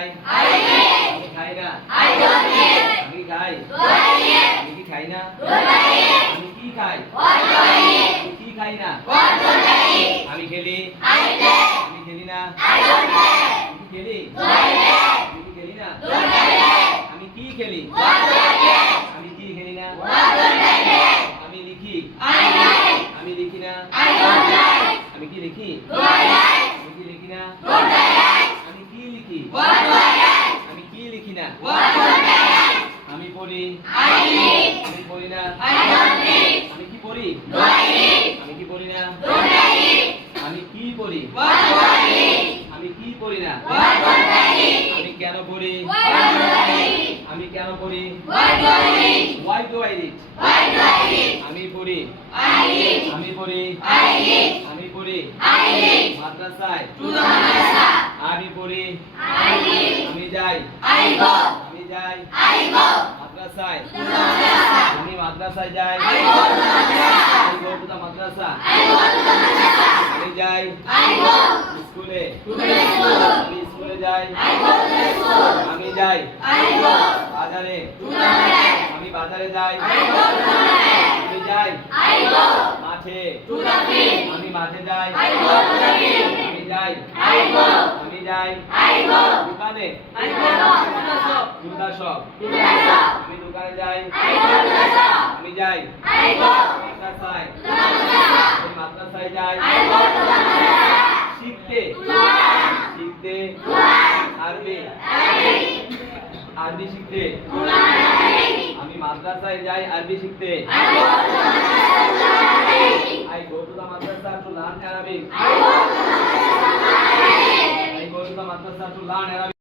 খাই eat. আমি খাই না I don't eat. আমি খাই I eat? আমি কি খাই না I eat? আমি কি খাই do I eat? আমি কি খাই না I eat? আমি খেলি I play. আমি খেলি না play. আমি কি খেলি I play? আমি খেলি না I play? আমি কি খেলি? আমি কি খেলি না? আমি লিখি I like. আমি লিখি না don't like. আমি কি লিখি Do I like? আমি কি লিখি না Don't I like? আমি কি লিখি What do I like? আমি কি লিখি না What don't I like? আমি পড়ি I eat. আমি পড়ি না I don't eat. আমি কি পড়ি Do I eat? আমি কি পড়ি না Don't I eat? আমি কি পড়ি I? আমি কি পড়ি না I? আমি কেন পড়ি I? আমি কেন পড়ি Why do I Why do I? আমি পড়ি I. আমি পড়ি I. আমি পড়ি I. মাদ্রাসায়. আমি পড়ি I. আমি যাই I go. আমি যাই I go. মাদ্রাসায়. আমি মাদ্রাসায় যাই I go go to the মাদ্রাসা যাই আই গো স্কুলে টু দ্য স্কুল আমি স্কুলে যাই আই গো টু আমি যাই আই গো বাজারে টু আমি বাজারে যাই আই গো টু আমি যাই আই গো মাঠে টু আমি মাঠে যাই আই গো টু আমি যাই আই গো আমি যাই আই গো দোকানে I go to the shop to আমি দোকানে যাই আই গো টু দ্য আমি যাই আই গো মাদ্রাসায় মাদ্রাসায় যাই আই গো টু আরবি শিখতে To learn Arabic. আমি মাদ্রাসায় যাই আরবি শিখতে I go to the madrasa to learn Arabic. I go to the madrasa to learn Arabic